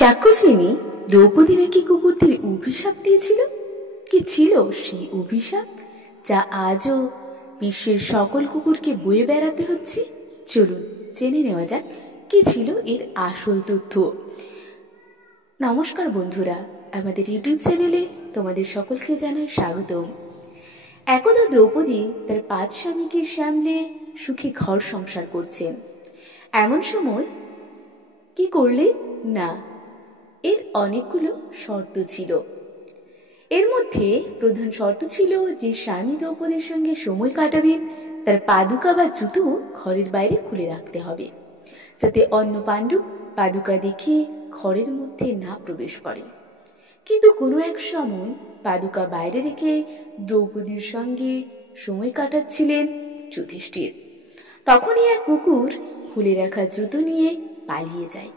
চাক্ষুষিনী দ্রৌপদী নাকি কুকুরদের অভিশাপ দিয়েছিল। কি ছিল সেই অভিশাপ যা আজও বিশ্বের সকল কুকুরকে বয়ে বেড়াতে হচ্ছে? চলুন জেনে নেওয়া যাক কি ছিল এর আসল তথ্য। নমস্কার বন্ধুরা, আমাদের ইউটিউব চ্যানেলে তোমাদের সকলকে জানাই স্বাগতম। একদা দ্রৌপদী তার 5 স্বামীকে সামলে সুখে ঘর সংসার করছেন। এমন সময় কি করলেন না, এর অনেকগুলো শর্ত ছিল। এর মধ্যে প্রধান শর্ত ছিল যে স্বামী দ্রৌপদীর সঙ্গে সময় কাটাবেন তার পাদুকা বা জুতো ঘরের বাইরে খুলে রাখতে হবে, যাতে অন্য পাণ্ডব পাদুকা দেখে ঘরের মধ্যে না প্রবেশ করে। কিন্তু কোনো এক সময় পাদুকা বাইরে রেখে দ্রৌপদীর সঙ্গে সময় কাটাচ্ছিলেন যুধিষ্ঠির। তখনই এক কুকুর খুলে রাখা জুতো নিয়ে পালিয়ে যায়।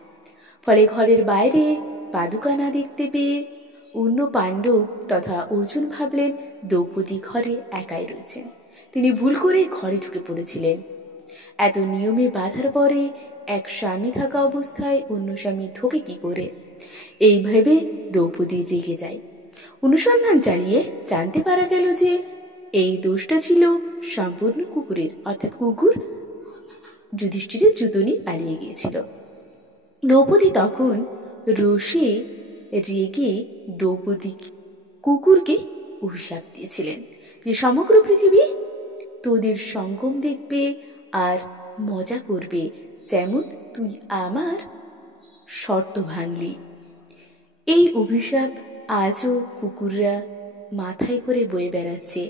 ফলে ঘরের বাইরে পাদুকা না দেখতে পেয়ে অন্য পাণ্ডব তথা অর্জুন ভাবলেন দ্রৌপদী ঘরে একাই রয়েছেন। তিনি ভুল করে ঘরে ঢুকে পড়েছিলেন। এত নিয়মে বাধার পরে এক স্বামী থাকা অবস্থায় অন্য স্বামী ঢোকে কি করে, এই ভেবে দ্রৌপদী রেগে যায়। অনুসন্ধান চালিয়ে জানতে পারা গেল যে এই দোষটা ছিল সম্পূর্ণ কুকুরের, অর্থাৎ কুকুর যুধিষ্ঠিরের জুতো নিয়ে পালিয়ে গিয়েছিল। দ্রৌপদী তখন রোষে রেগে দ্রৌপদী কুকুরকে অভিশাপ দিয়েছিলেন যে সমগ্র পৃথিবী তোদের সঙ্গম দেখবে আর মজা করবে, যেমন তুই আমার শর্ত ভাঙলি। এই অভিশাপ আজও কুকুররা মাথায় করে বয়ে বেড়াচ্ছে।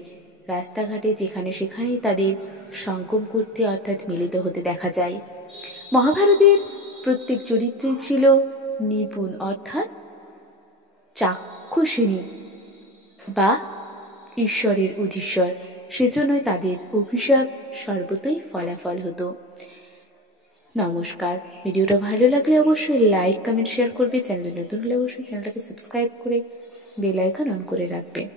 রাস্তাঘাটে যেখানে সেখানেই তাদের সঙ্গম করতে অর্থাৎ মিলিত হতে দেখা যায়। মহাভারতের প্রত্যেক চরিত্রে ছিল নিপুণ অর্থাৎ চাক্ষুষিনী বা ঈশ্বরের অধীশ্বর, সেজন্যই তাদের অভিশাপ সর্বতই ফলাফল হতো। নমস্কার, ভিডিওটা ভালো লাগলে অবশ্যই লাইক, কমেন্ট, শেয়ার করবে। চ্যানেলে নতুন হলে অবশ্যই চ্যানেলটাকে সাবস্ক্রাইব করে বেল আইকন অন করে রাখবেন।